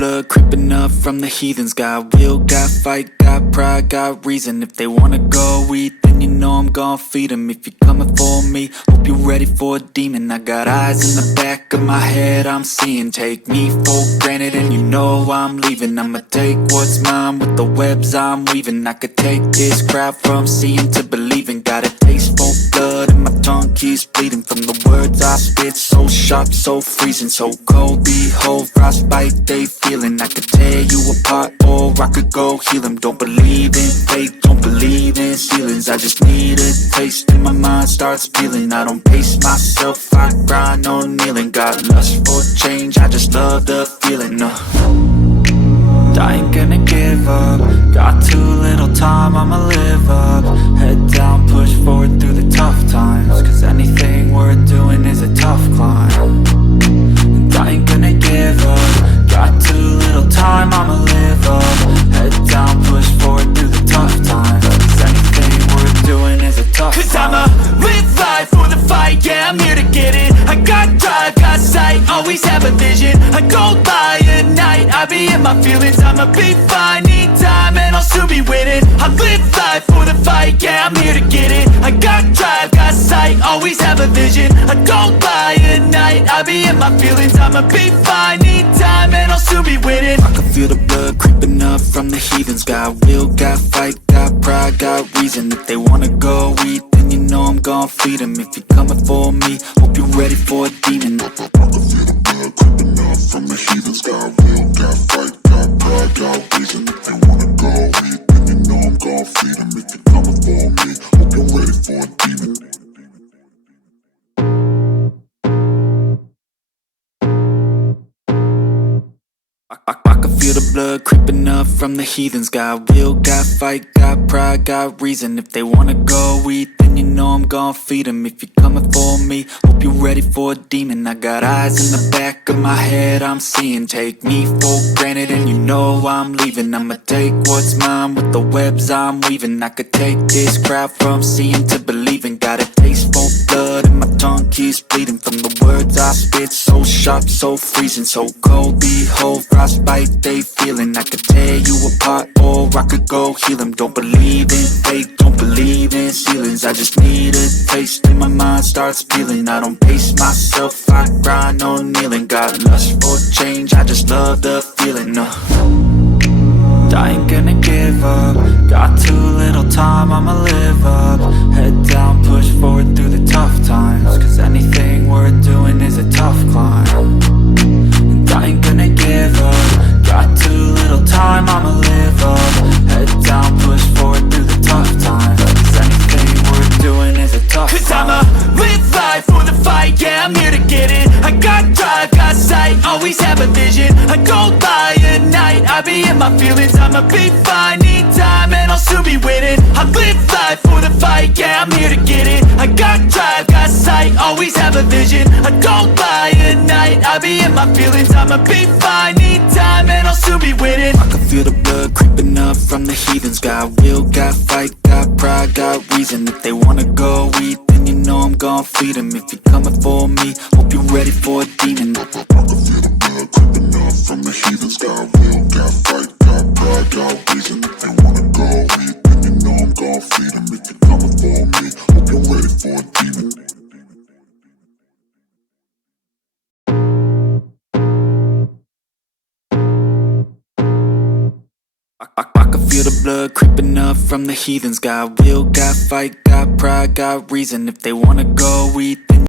blood creeping up from the heathens. Got will, got fight, got pride, got reason. If they wanna go eat, then you know I'm gon' feed them. If you're coming for me, hope you're ready for a demon. I got eyes in the back of my head, I'm seeing. Take me for granted and you know I'm leaving. I'ma take what's mine with the webs I'm weaving. I could take this crowd from seeing to believing. Got a taste for blood and my tongue keeps bleeding from the words I spit. So sharp, so freezing, so cold. Behold, frostbite they feeling. I could tear you apart or I could go heal them. Don't believe in fate, don't believe in ceilings. I just need a taste and my mind starts feeling. I don't pace myself, I grind on kneeling. Got lust for change, I just love the feeling. I ain't gonna give up. Got too little time, I'ma live up. Head down, push forward through the tough times. Cause anything worth doing is a tough climb. And I ain't gonna give up. Got too little time, I'ma live up. Head down, push forward through the tough times. Cause anything worth doing is a tough climb. Cause I'ma live life for the fight, yeah, I'm here to get it. I got drive, got sight, always have a vision. I go by at night, I be in my feelings. I'ma be fine, need time and I'll soon be winning. I live life for the fight, yeah, I'm here to get it. I got drive, got sight, always have a vision. I go by at night, I be in my feelings. I'ma be fine, need time and I'll soon be winning. I can feel the blood creeping up from the heathens. Got will, got fight, got pride, got reason. If they wanna go eat, then you know I'm gon' feed them. If you're coming for me, hope you're ready for a demon. I can feel the blood creeping up from the heathens. Got will, got fight, got pride, got reason. If they wanna go eat, then you know I'm gon' feed them. If you're coming for me, hope you're ready for a demon. I can feel the blood creeping up from the heathens. Got will, got fight, got pride, got reason. If they wanna go eat, then you know I'm gon' feed them. If you're coming for me, hope you're ready for a demon. I got eyes in the back of my head, I'm seeing. Take me for granted and you know I'm leaving. I'ma take what's mine with the webs I'm weaving. I could take this crowd from seeing to believing. Got a taste for blood and my tongue keeps bleeding from the words I spit. So sharp, so freezing, so cold. Behold, frostbite they feeling. I could tear you apart or I could go heal them. Don't believe in fate, don't believe in ceilings. I just need a taste and my mind starts peeling. I don't pace myself, I grind on kneeling. Got lust for change, I just love the feeling. I ain't gonna give up. Got too little time, I'ma live up. Head down, push forward through the tough times. Cause anything worth doing is a tough climb. And I ain't gonna give up. Got too little time, I'ma live up. Head down, push forward through the tough times. Cause anything worth doing is a tough climb. Cause I'ma live life for the fight, yeah, I'm here to get it. I got drive, got sight, always have a vision. I go by at night, I be in my feelings. I'ma be fine, need time and I'll soon be winning. I live life for the fight, yeah, I'm here to get it. I got drive, got sight, always have a vision. I go by at night, I be in my feelings. I'ma be fine, need time and I'll soon be winning. I can feel the blood creeping up from the heathens. Got will, got fight, got pride, got reason. If they wanna go eat, then you know I'm gon' feed them. If you're coming for me, hope you're ready for a demon. I can feel the blood creeping up from the heathens. Got will, got fight, got pride, got reason. If they wanna go eat, then you know I'm gon' feed them. If you're coming for me, hope you're ready for a demon. I can feel the blood creeping up from the heathens. Got will, got fight, got pride, got reason. If they wanna go eat,